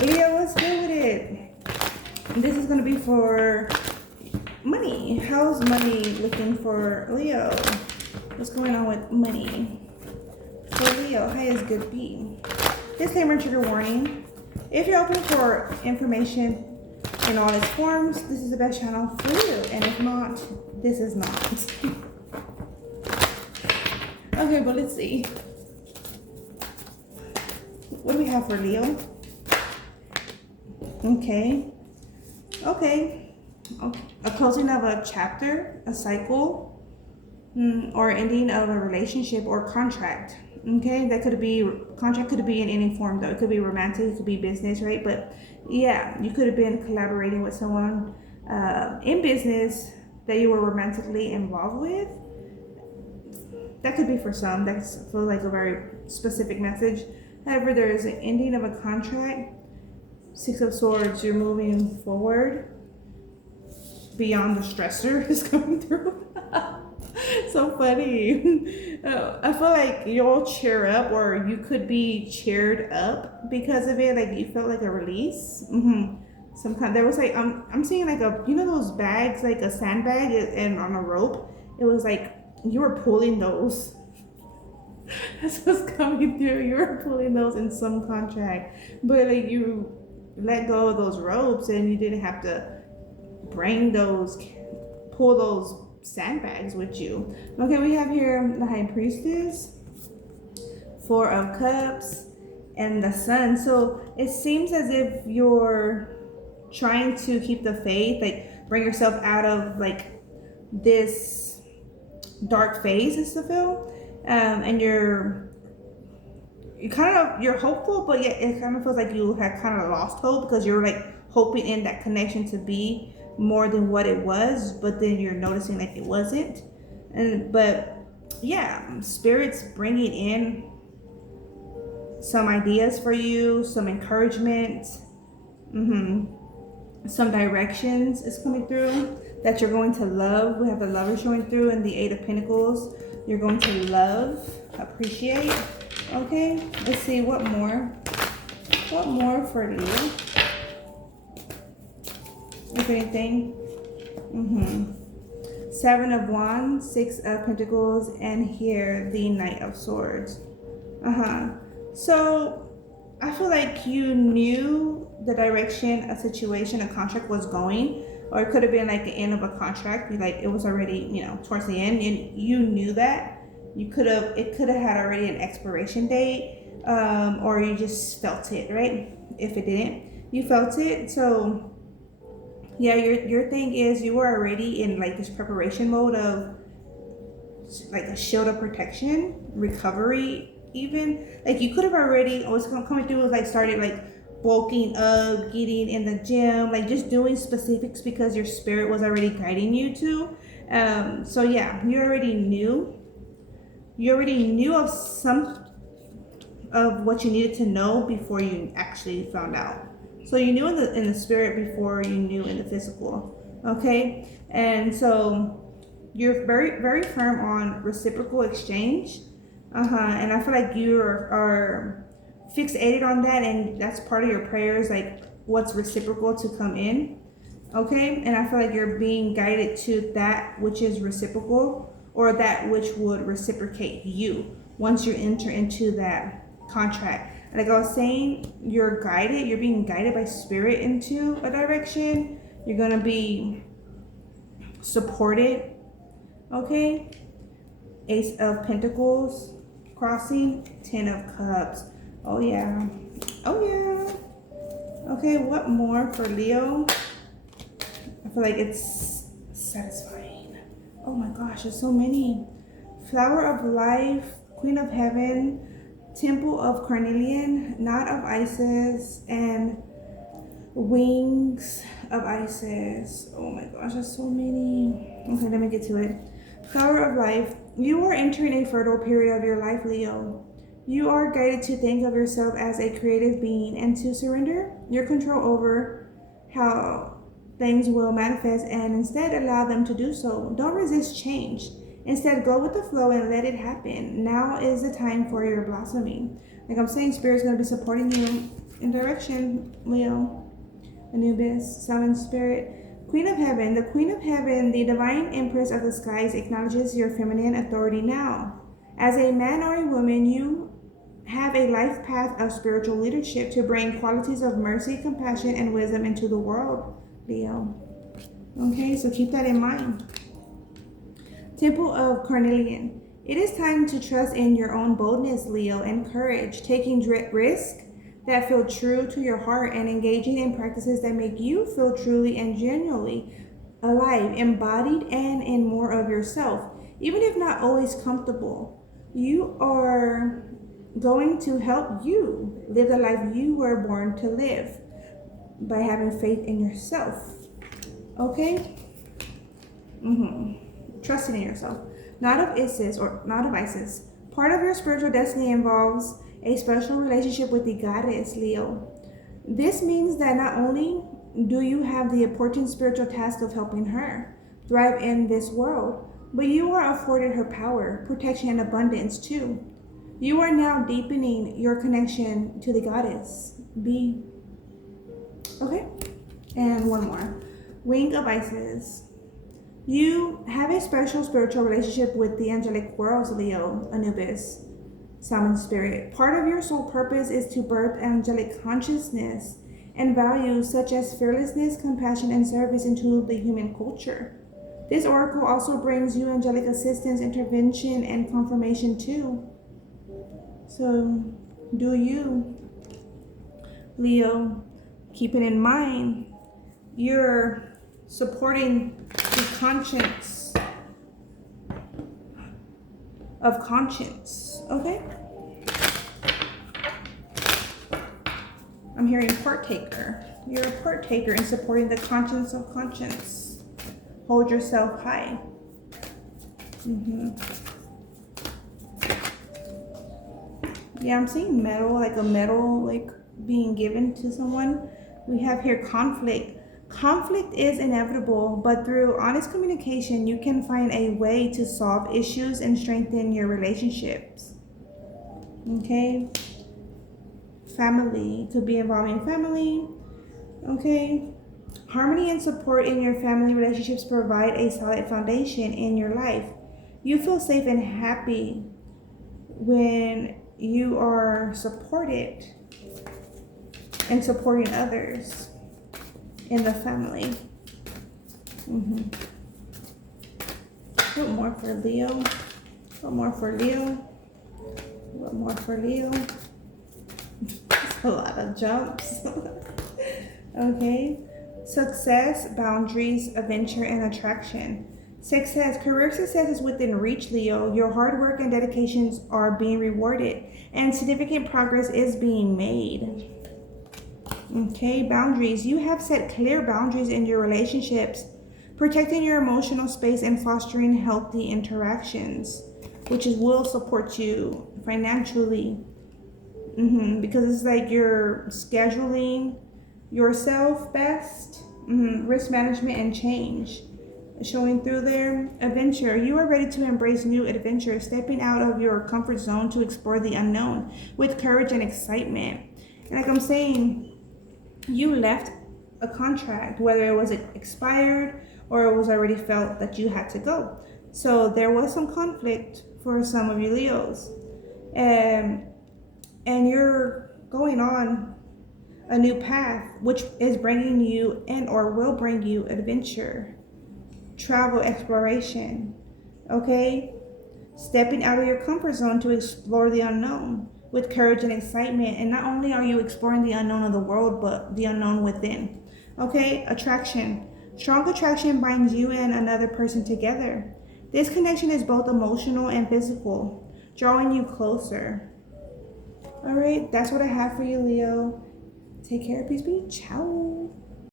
Leo, let's go with it. This is going to be for money. How's money looking for Leo? What's going on with money? For Leo, high as good be. Disclaimer, trigger warning. If you're open for information in all its forms, this is the best channel for you. And if not, this is not. Okay, but let's see. What do we have for Leo? Okay. A closing of a chapter, a cycle, or ending of a relationship or contract. Okay, that could be contract, could be in any form though. It could be romantic, it could be business, right? But yeah, you could have been collaborating with someone in business that you were romantically involved with. That could be for some. That feels like a very specific message. However, there is an ending of a contract. Six of Swords, you're moving forward beyond the stressor is coming through. So funny. I feel like you'll cheer up, or you could be cheered up because of it. Like you felt like a release. Some kind. There was like I'm seeing like a, you know those bags, like a sandbag and on a rope. It was like you were pulling those. That's what's coming through. You were pulling those in some contract, but like you let go of those ropes and you didn't have to pull those sandbags with you. Okay, we have here the High Priestess, Four of Cups, and the Sun. So it seems as if you're trying to keep the faith, like bring yourself out of like this dark phase, is the feel. And you're hopeful, but yet it kind of feels like you had kind of lost hope because you're like hoping in that connection to be more than what it was, but then you're noticing like it wasn't. But yeah, spirits bringing in some ideas for you, some encouragement, some directions is coming through that you're going to love. We have the Lover showing through and the Eight of Pentacles. You're going to love, appreciate. Okay, let's see what more. What more for you? If anything. Seven of Wands, Six of Pentacles, and here the Knight of Swords. So I feel like you knew the direction a situation, a contract was going, or it could have been like the end of a contract. Like it was already, towards the end, and you knew that. It could have had already an expiration date, or you just felt it, right? If it didn't, you felt it. So yeah, your thing is you were already in like this preparation mode of like a shield of protection, recovery, even. Like you could have already, what's coming through was like started like bulking up, getting in the gym, like just doing specifics because your spirit was already guiding you to. So yeah, you already knew of some of what you needed to know before you actually found out. So you knew in the spirit before you knew in the physical. Okay, and so you're very, very firm on reciprocal exchange. And I feel like you are fixated on that, and that's part of your prayers, like what's reciprocal to come in. Okay, and I feel like you're being guided to that which is reciprocal, or that which would reciprocate you once you enter into that contract. Like I was saying, you're being guided by spirit into a direction. You're gonna be supported. Okay, Ace of Pentacles crossing, Ten of Cups. Oh yeah. Okay, what more for Leo? I feel like it's satisfying. Oh my gosh, there's so many. Flower of Life, Queen of Heaven, Temple of Carnelian, Knot of Isis, and Wings of Isis. Oh my gosh, there's so many. Okay, let me get to it. Flower of Life, you are entering a fertile period of your life, Leo. You are guided to think of yourself as a creative being and to surrender your control over how things will manifest and instead allow them to do so. Don't resist change. Instead, go with the flow and let it happen. Now is the time for your blossoming. Like I'm saying, Spirit's going to be supporting you in direction, Leo. Anubis, Sun Spirit. Queen of Heaven. The Queen of Heaven, the divine empress of the skies, acknowledges your feminine authority now. As a man or a woman, you have a life path of spiritual leadership to bring qualities of mercy, compassion, and wisdom into the world, Leo. Okay, so keep that in mind. Temple of Carnelian. It is time to trust in your own boldness, Leo, and courage, taking risks that feel true to your heart and engaging in practices that make you feel truly and genuinely alive, embodied, and in more of yourself. Even if not always comfortable, you are going to help you live the life you were born to live by having faith in yourself. Okay? Trusting in yourself. Not of Isis. Part of your spiritual destiny involves a special relationship with the goddess, Leo. This means that not only do you have the important spiritual task of helping her thrive in this world, but you are afforded her power, protection, and abundance too. You are now deepening your connection to the goddess. Okay? And one more. Wing of Isis. You have a special spiritual relationship with the angelic worlds, Leo, Anubis, Salmon Spirit. Part of your soul purpose is to birth angelic consciousness and values such as fearlessness, compassion, and service into the human culture. This oracle also brings you angelic assistance, intervention, and confirmation too. So, do you, Leo, keep it in mind, you're supporting the conscience of conscience, okay? I'm hearing partaker. You're a partaker in supporting the conscience of conscience. Hold yourself high. Yeah, I'm seeing metal, like a medal, like being given to someone. We have here conflict. Conflict is inevitable, but through honest communication, you can find a way to solve issues and strengthen your relationships. Okay? Family. Could be involving family. Okay? Harmony and support in your family relationships provide a solid foundation in your life. You feel safe and happy when you are supported and supporting others in the family. What more for Leo? What more for Leo? What more for Leo? A lot of jumps. Okay. Success, boundaries, adventure, and attraction. Success. Career success is within reach, Leo. Your hard work and dedications are being rewarded, and significant progress is being made. Okay, boundaries. You have set clear boundaries in your relationships, protecting your emotional space and fostering healthy interactions, which will support you financially. Because it's like you're scheduling yourself best. Risk management and change. Showing through there. Adventure. You are ready to embrace new adventure, stepping out of your comfort zone to explore the unknown with courage and excitement. And like I'm saying, you left a contract, whether it was expired or it was already felt that you had to go. So there was some conflict for some of you Leos. And you're going on a new path, which is bringing you and or will bring you adventure, travel, exploration. Okay? Stepping out of your comfort zone to explore the unknown with courage and excitement. And not only are you exploring the unknown of the world, but the unknown within. Okay, attraction. Strong attraction binds you and another person together. This connection is both emotional and physical, drawing you closer. All right, that's what I have for you, Leo. Take care, peace be. Ciao.